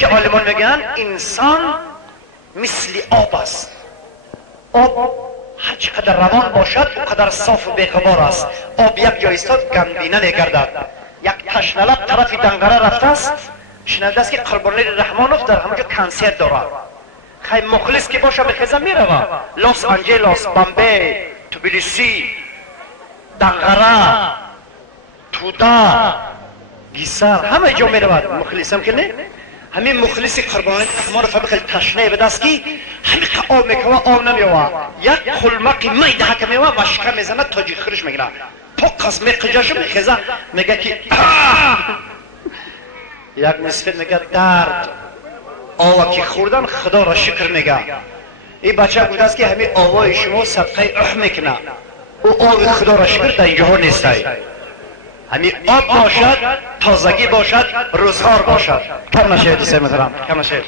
که عالمان میگن انسان مثل آب است. آب هر چقدر روان باشد اونقدر صاف و بی‌غبار است. آب یک جای ایستاد گندینه نگردد. یک تشنلب طرف دنگره رفته است، شنیده است که قربانی رحمانوف در همونجا کنسرت دارد. خیلی مخلص که باشه بخیزه میروه لس آنجلس، بامبی، تبلیسی، دنگره، تودا، گیسر، همه جا میرود. مخلص هم که نه، همین مخلصی قربانی رحمانوف هم خیلی تشنه به دست کی همین که آب میکوه آب نمیوه، یک قلمقی میده که میوه وشکه میزنه تا جیخرش میگیره پاک از میقجاشو میخیزه میگه که یک مسفید میگه درد آوا که خوردن خدا را شکر میگه. این بچه گفته است که همین آوای شما صدقه اح میکنه، او آب خدا را شکر در اینجاها نیسته. همین آب باشد، تازگی باشد، روزگار باشد. کم نشید دوستای محترم، کم نشید.